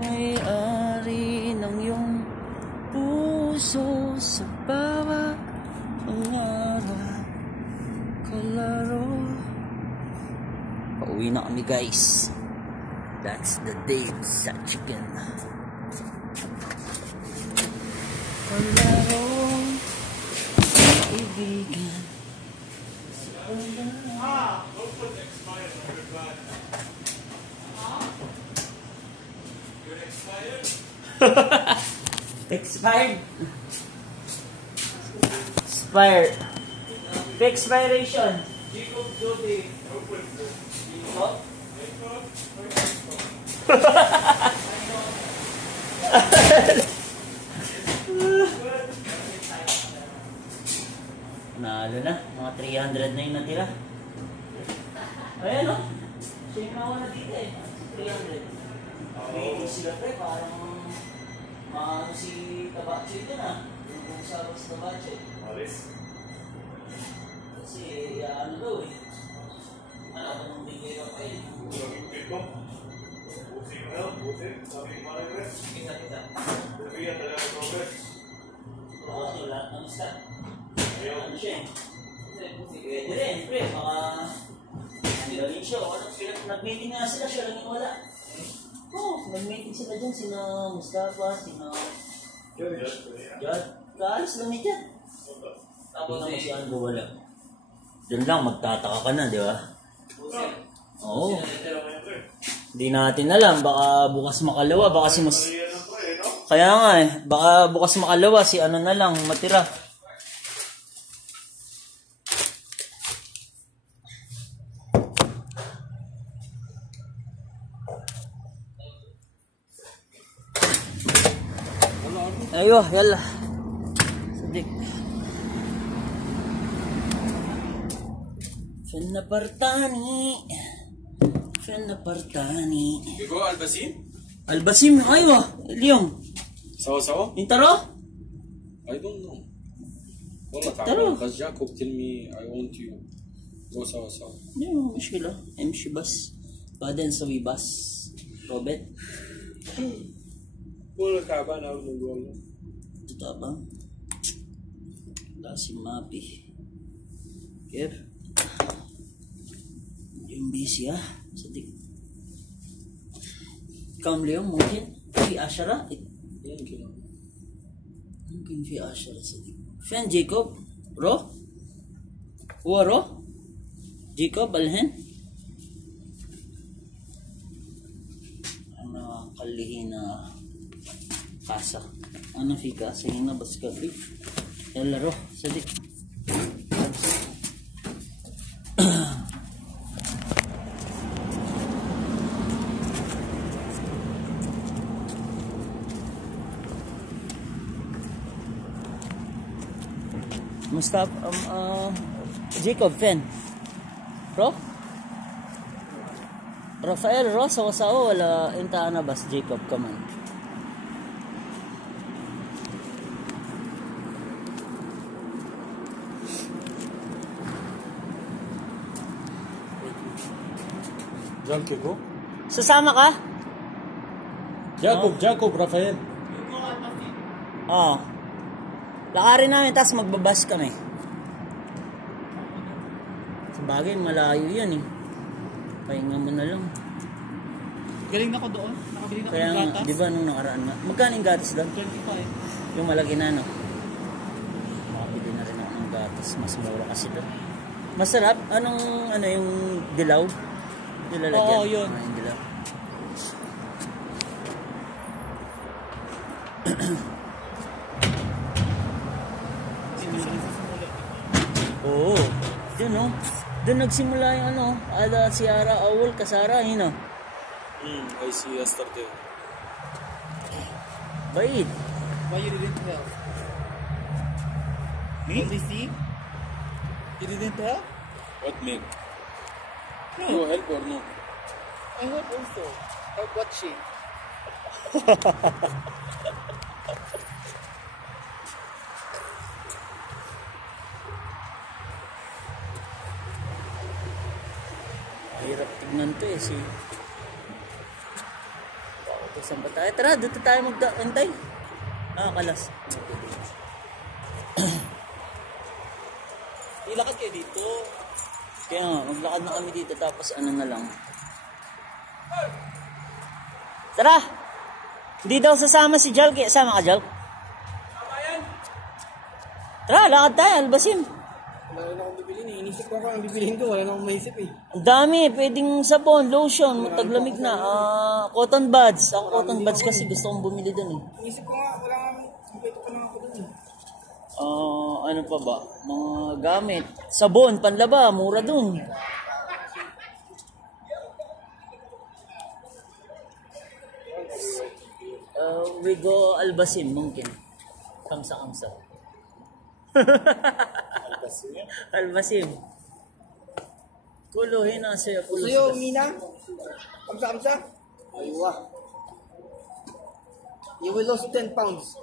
May-ari ng iyong puso sa bawat pangarap kalaro. Pauwi na kami guys. That's the day sa chicken. Kalaro kaibigan. Don't put expired on your bag. You're expired? Expired. Expired. Expiration. Jacob Jody. Open the Oh? Nalo na. Mga 300 na yung natira. Ayan o. Siya yung nawa na dito eh. 300. May sila pre. Parang maano si Tabacho ito na. Yung sabag si Tabacho. Alis? Kasi ano daw eh. Ano ka nung bigay ka pa eh. Laging pito. Buti mo na. Buti. Sabi ni Maray Res. Kita. Sabihan talaga ng progress. Kasi lahat ng stock. Ayaw. Ano siya eh. Pwede rin, pre. Baka galing siya. Nag-meeting nga sila. Siya lang yung wala. Oo, nag-meeting sila dyan. Sina Mustafa, sina George. Jod. Kaalis lang niya dyan. Tapos naman si Andrew wala. Diyan lang, magtataka ka na, di ba? Oo. Hindi natin alam. Baka bukas makalawa. Baka si Kaya nga eh. Baka bukas makalawa. Si ano na lang, matira. Ayo, yalla. Sadik. Fenna partani. You go Albasim? Albasim, aywa. اليوم. سوا؟ انت رو؟ I don't know. والله ترى. تعبان بس جاكوب tell me I want you. Go سوا. يو مشكلة. امشي بس. بعدين نسوي بس. روبيت. والله تعبان أوي والله. طبعا. لازم ما في. كيف؟ اليوم بيسي صدق. كم اليوم ممكن في 10 ممكن في 10 صدق. فين جيكوب؟ رو؟ هو رو؟ جيكوب الحين؟ أنا خليه هنا كاسة. أنا في كاسة هنا بس كافي. يلا روح صدق. مصطفى جيكوب فين؟ رو؟ رافائيل رو سوا ولا انت انا بس جيكوب كمان؟ Jacob? Sasama ka? Jacob, Rafael. Oo. Lakarin namin, tapos magbabas kami. Sa bagay, malayo yan eh. Pahinga mo na lang. Galing ako doon. Nakabili na ako Kaya ng nga, gatas. di ba nung nakaraan nga? Magkano yung gatas doon? 25. Yung malaki na, no? Makabili na rin ako ng gatas. Mas mura kasi doon. Masarap? Ano yung dilaw? Nilalagyan? Oo, yun. Yung dilaw. Oo. Doon, no? Doon nagsimula yung Ada Ciara Awol Kasara, yun, no? I see yesterday. Bait. Why you didn't help? Me? Only see? You didn't help? What make? No. You help or no? I help also. Help watching. Hirap tignan to eh. Si Saan ba tayo? Tara, dito tayo mag-antay. Kalas. Ilakad kayo dito. Kaya nga, maglakad na kami dito tapos ano na lang. Tara! Hindi daw sasama si Jal. Kaya sama ka, Jal? Tara, lakad tayo, Albasim. Wala na akong bibilin eh. Inisip ko ang bibilin ko. Wala na akong maisip eh. Ang dami, pwedeng sabon, lotion, taglamig na. Cotton buds. Ako cotton buds kasi gusto kong bumili dun eh. Inisip ko nga, wala nga. Kompleto pa lang ako dun eh. Ano pa ba? Mga gamit. Sabon, panlaba, mura dun. We go Albasim, mungkin. Kamsa-kamsa. Albasim. Kuluhin ang sayo. Suyo, Mina. Kamsa-kamsa. Aywa. You will lose 10 pounds.